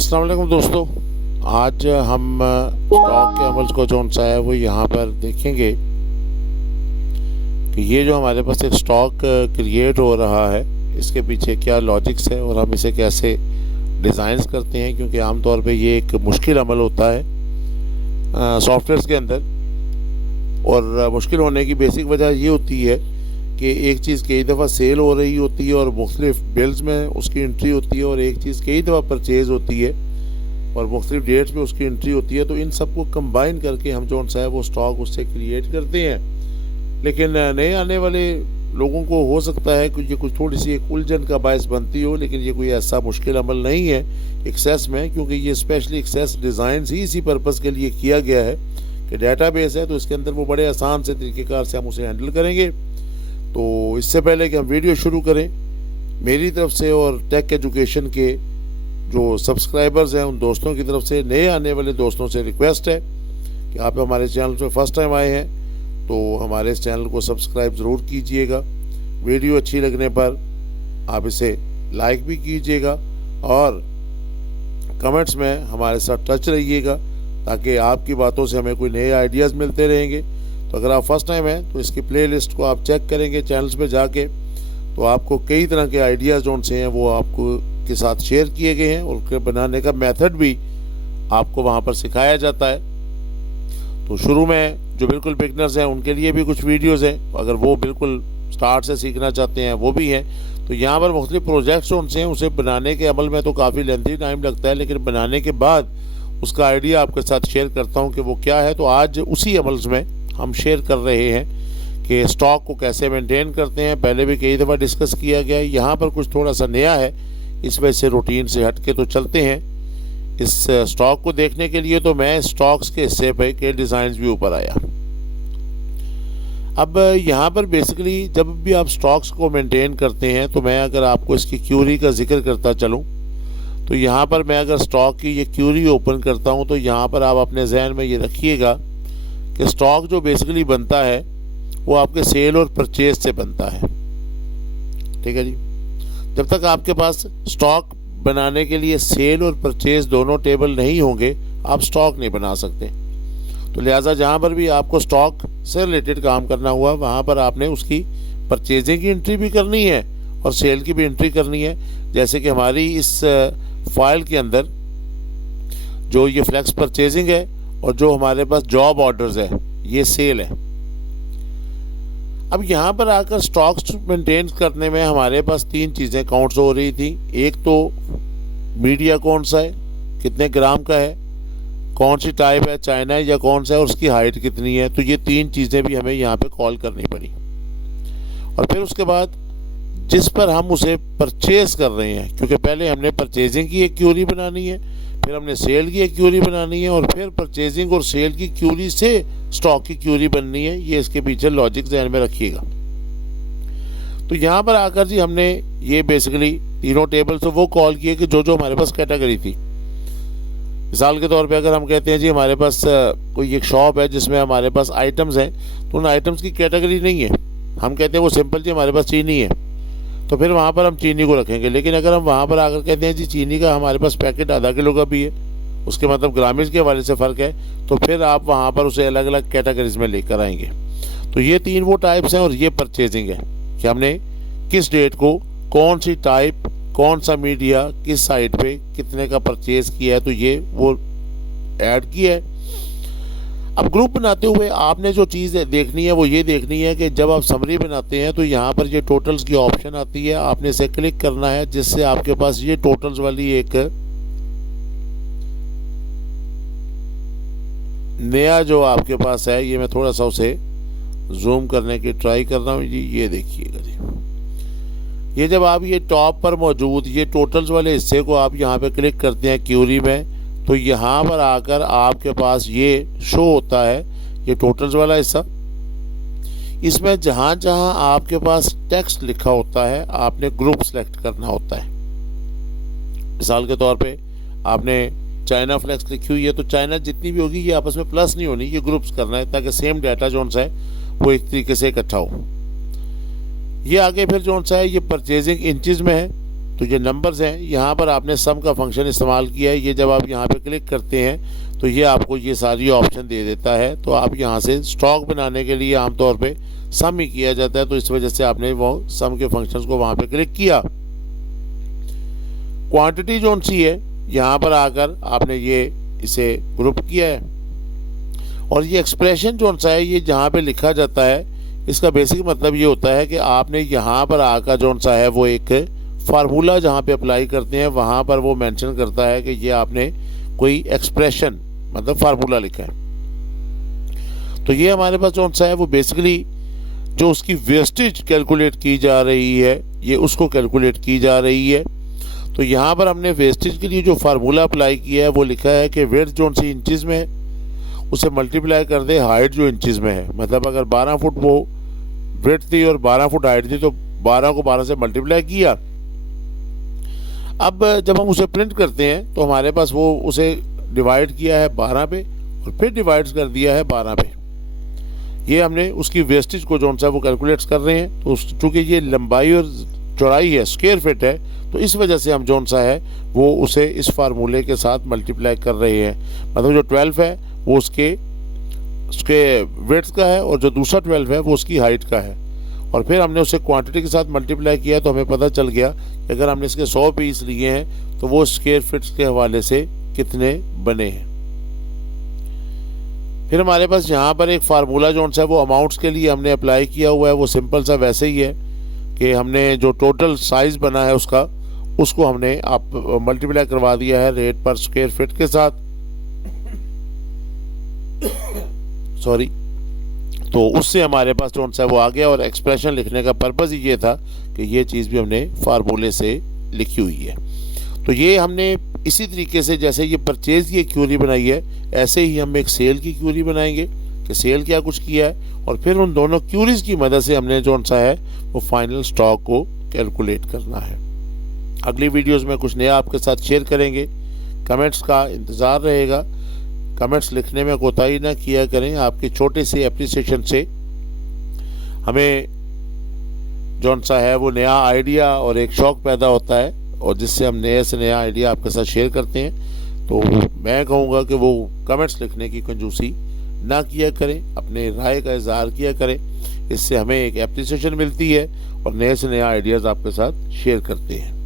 अस्सलाम वालेकुम दोस्तों। आज हम स्टॉक के अमल को जो सा है वो यहाँ पर देखेंगे कि ये जो हमारे पास एक स्टॉक क्रिएट हो रहा है इसके पीछे क्या लॉजिक्स है और हम इसे कैसे डिज़ाइंस करते हैं, क्योंकि आमतौर पे ये एक मुश्किल अमल होता है सॉफ्टवेयर्स के अंदर। और मुश्किल होने की बेसिक वजह ये होती है कि एक चीज़ कई दफ़ा सेल हो रही होती है और मुख्तलिफ बिल्स में उसकी एंट्री होती है, और एक चीज़ कई दफ़ा परचेज़ होती है और मुख्तलिफ डेट्स में उसकी एंट्री होती है। तो इन सबको कंबाइन करके हम जो सा है वो स्टॉक उससे क्रिएट करते हैं। लेकिन नए आने वाले लोगों को हो सकता है कि ये कुछ थोड़ी सी एक उलझन का बायस बनती हो, लेकिन ये कोई ऐसा मुश्किल अमल नहीं है एक्सेस में, क्योंकि ये स्पेशली एक्सेस डिज़ाइन ही इसी पर्पज़ के लिए किया गया है कि डेटाबेस है तो इसके अंदर वो बड़े आसान से तरीक़ेकार से हम उसे हैंडल करेंगे। तो इससे पहले कि हम वीडियो शुरू करें, मेरी तरफ से और टेक एजुकेशन के जो सब्सक्राइबर्स हैं उन दोस्तों की तरफ से, नए आने वाले दोस्तों से रिक्वेस्ट है कि आप हमारे चैनल पे फर्स्ट टाइम आए हैं तो हमारे इस चैनल को सब्सक्राइब ज़रूर कीजिएगा। वीडियो अच्छी लगने पर आप इसे लाइक भी कीजिएगा और कमेंट्स में हमारे साथ टच रहिएगा, ताकि आपकी बातों से हमें कोई नए आइडियाज़ मिलते रहेंगे। तो अगर आप फर्स्ट टाइम हैं तो इसकी प्लेलिस्ट को आप चेक करेंगे चैनल्स पे जाके, तो आपको कई तरह के आइडियाज़ जो से हैं वो आपको के साथ शेयर किए गए हैं और उनके बनाने का मेथड भी आपको वहाँ पर सिखाया जाता है। तो शुरू में जो बिल्कुल बिगनर्स हैं उनके लिए भी कुछ वीडियोज़ हैं, अगर वो बिल्कुल स्टार्ट से सीखना चाहते हैं वो भी हैं। तो यहाँ पर मुख्तलिफ प्रोजेक्ट्स जो उनसे हैं उसे बनाने के अमल में तो काफ़ी लेंथी टाइम लगता है, लेकिन बनाने के बाद उसका आइडिया आपके साथ शेयर करता हूँ कि वो क्या है। तो आज उसी अमल्स में हम शेयर कर रहे हैं कि स्टॉक को कैसे मेंटेन करते हैं। पहले भी कई दफ़ा डिस्कस किया गया है, यहाँ पर कुछ थोड़ा सा नया है, इस वजह से रूटीन से हट के तो चलते हैं। इस स्टॉक को देखने के लिए तो मैं स्टॉक्स के हिस्से पे के डिज़ाइंस भी ऊपर आया। अब यहाँ पर बेसिकली जब भी आप स्टॉक्स को मेंटेन करते हैं तो मैं अगर आपको इसकी क्यूरी का जिक्र करता चलूँ तो यहाँ पर मैं अगर स्टॉक की ये क्यूरी ओपन करता हूँ तो यहाँ पर आप अपने जहन में ये रखिएगा कि स्टॉक जो बेसिकली बनता है वो आपके सेल और परचेज से बनता है। ठीक है जी। जब तक आपके पास स्टॉक बनाने के लिए सेल और परचेज दोनों टेबल नहीं होंगे आप स्टॉक नहीं बना सकते। तो लिहाजा जहाँ पर भी आपको स्टॉक से रिलेटेड काम करना हुआ वहाँ पर आपने उसकी परचेजिंग की एंट्री भी करनी है और सेल की भी एंट्री करनी है। जैसे कि हमारी इस फाइल के अंदर जो ये फ्लेक्स परचेजिंग है और जो हमारे पास जॉब ऑर्डर्स है ये सेल है। अब यहाँ पर आकर स्टॉक्स मेंटेन करने में हमारे पास तीन चीज़ें काउंट्स हो रही थी। एक तो मीडिया कौन सा है, कितने ग्राम का है, कौन सी टाइप है, चाइना है या कौन सा है, और उसकी हाइट कितनी है। तो ये तीन चीज़ें भी हमें यहाँ पे कॉल करनी पड़ी। और फिर उसके बाद जिस पर हम उसे परचेज़ कर रहे हैं, क्योंकि पहले हमने परचेजिंग की एक क्यूरी बनानी है, फिर हमने सेल की एक क्यूरी बनानी है और फिर परचेजिंग और सेल की क्यूरी से स्टॉक की क्यूरी बननी है। ये इसके पीछे लॉजिक ध्यान में रखिएगा। तो यहाँ पर आकर जी हमने ये बेसिकली तीनों टेबल से वो कॉल किए कि जो जो हमारे पास कैटेगरी थी। मिसाल के तौर पे अगर हम कहते हैं जी हमारे पास कोई एक शॉप है जिसमें हमारे पास आइटम्स हैं, तो उन आइटम्स की कैटेगरी नहीं है, हम कहते हैं वो सिंपल जी हमारे पास चीनी है, तो फिर वहाँ पर हम चीनी को रखेंगे। लेकिन अगर हम वहाँ पर आकर कहते हैं जी चीनी का हमारे पास पैकेट आधा किलो का भी है, उसके मतलब ग्रामेज के हवाले से फ़र्क है, तो फिर आप वहाँ पर उसे अलग अलग कैटेगरीज में लेकर आएंगे। तो ये तीन वो टाइप्स हैं और ये परचेजिंग है कि हमने किस डेट को कौन सी टाइप, कौन सा मीडिया, किस साइट पे कितने का परचेज़ किया है, तो ये वो ऐड किया है। अब ग्रुप बनाते हुए आपने जो चीज़ देखनी है वो ये देखनी है कि जब आप समरी बनाते हैं तो यहाँ पर ये टोटल्स की ऑप्शन आती है, आपने इसे क्लिक करना है जिससे आपके पास ये टोटल्स वाली एक नया जो आपके पास है, ये मैं थोड़ा सा उसे जूम करने की ट्राई कर रहा हूँ जी। ये देखिएगा जी, ये जब आप ये टॉप पर मौजूद ये टोटल्स वाले हिस्से को आप यहाँ पे क्लिक करते हैं क्यूरी में, तो यहाँ पर आकर आपके पास ये शो होता है ये टोटल्स वाला हिस्सा। इसमें जहाँ जहाँ आपके पास टेक्स्ट लिखा होता है आपने ग्रुप सेलेक्ट करना होता है। मिसाल के तौर पे आपने चाइना फ्लेक्स लिखी हुई है तो चाइना जितनी भी होगी ये आपस में प्लस नहीं होनी, ये ग्रुप्स करना है ताकि सेम डाटा जो सा है वो एक तरीके से इकट्ठा हो। ये आगे फिर जो सा है ये परचेजिंग इंचज़ में है, तो ये नंबर्स हैं, यहाँ पर आपने सम का फंक्शन इस्तेमाल किया है। ये जब आप यहाँ पे क्लिक करते हैं तो ये आपको ये सारी ऑप्शन दे देता है। तो आप यहाँ से स्टॉक बनाने के लिए आमतौर पे सम ही किया जाता है, तो इस वजह से आपने वो सम के फंक्शंस को वहाँ पे क्लिक किया। क्वांटिटी जोन सी है, यहाँ पर आकर आपने ये इसे ग्रुप किया है। और ये एक्सप्रेशन जोन सा है, ये जहाँ पे लिखा जाता है, इसका बेसिक मतलब ये होता है कि आपने यहाँ पर आकर जोन सा है वो एक फार्मूला जहाँ पे अप्लाई करते हैं वहाँ पर वो मेंशन करता है कि ये आपने कोई एक्सप्रेशन मतलब फार्मूला लिखा है। तो ये हमारे पास जोन सा है वो बेसिकली जो उसकी वेस्टेज कैलकुलेट की जा रही है, ये उसको कैलकुलेट की जा रही है। तो यहाँ पर हमने वेस्टेज के लिए जो फार्मूला अप्लाई किया है वो लिखा है कि विड्थ जोन सी इंचज़ में है, उसे मल्टीप्लाई कर दे हाइट जो इंचज़ में है। मतलब अगर 12 फुट वो विड्थ थी और 12 फुट हाइट थी तो 12 को 12 से मल्टीप्लाई किया। अब जब हम उसे प्रिंट करते हैं तो हमारे पास वो उसे डिवाइड किया है 12 पे और फिर डिवाइड कर दिया है 12 पे। ये हमने उसकी वेस्टेज को जो सा वो कैलकुलेट कर रहे हैं। तो चूँकि ये लंबाई और चौड़ाई है, स्क्वायर फिट है, तो इस वजह से हम जोन सा है वो उसे इस फार्मूले के साथ मल्टीप्लाई कर रहे हैं। मतलब जो 12 है वो उसके विड्थ का है और जो दूसरा 12 है वो उसकी हाइट का है। और फिर हमने उसे क्वांटिटी के साथ मल्टीप्लाई किया तो हमें पता चल गया कि अगर हमने इसके 100 पीस लिए हैं तो वो स्क्वायर फिट्स के हवाले से कितने बने हैं। फिर हमारे पास यहाँ पर एक फार्मूला जो सा है वो अमाउंट्स के लिए हमने अप्लाई किया हुआ है। वो सिंपल सा वैसे ही है कि हमने जो टोटल साइज़ बना है उसको हमने आप मल्टीप्लाई करवा दिया है रेट पर स्क्वायर फिट के साथ। सॉरी, तो उससे हमारे पास जो सा वो आ गया। और एक्सप्रेशन लिखने का पर्पज़ ही ये था कि ये चीज़ भी हमने फार्मूले से लिखी हुई है। तो ये हमने इसी तरीके से जैसे ये परचेज़ की क्यूरी बनाई है, ऐसे ही हम एक सेल की क्यूरी बनाएंगे कि सेल क्या कुछ किया है। और फिर उन दोनों क्यूरीज़ की मदद से हमने जो सा है वो फाइनल स्टॉक को कैलकुलेट करना है। अगली वीडियोज़ में कुछ नया आपके साथ शेयर करेंगे। कमेंट्स का इंतज़ार रहेगा। कमेंट्स लिखने में कोताही ना किया करें। आपके छोटे से एप्रिसिएशन से हमें जौन सा है वो नया आइडिया और एक शौक़ पैदा होता है और जिससे हम नए से नया आइडिया आपके साथ शेयर करते हैं। तो मैं कहूँगा कि वो कमेंट्स लिखने की कंजूसी ना किया करें, अपने राय का इज़हार किया करें। इससे हमें एक एप्रिसिएशन मिलती है और नए से नया आइडियाज़ आपके साथ शेयर करते हैं।